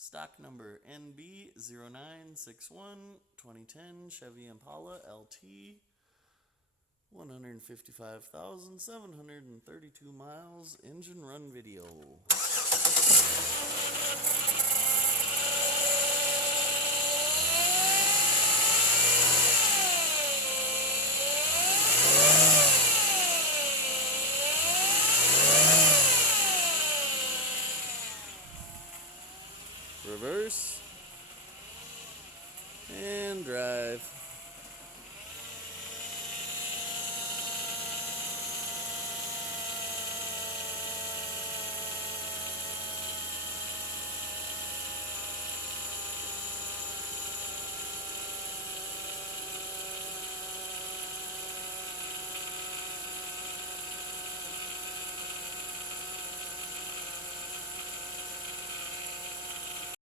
Stock number NB0961, 2010 Chevy Impala LT, 155,732 miles, engine run video. Reverse and drive.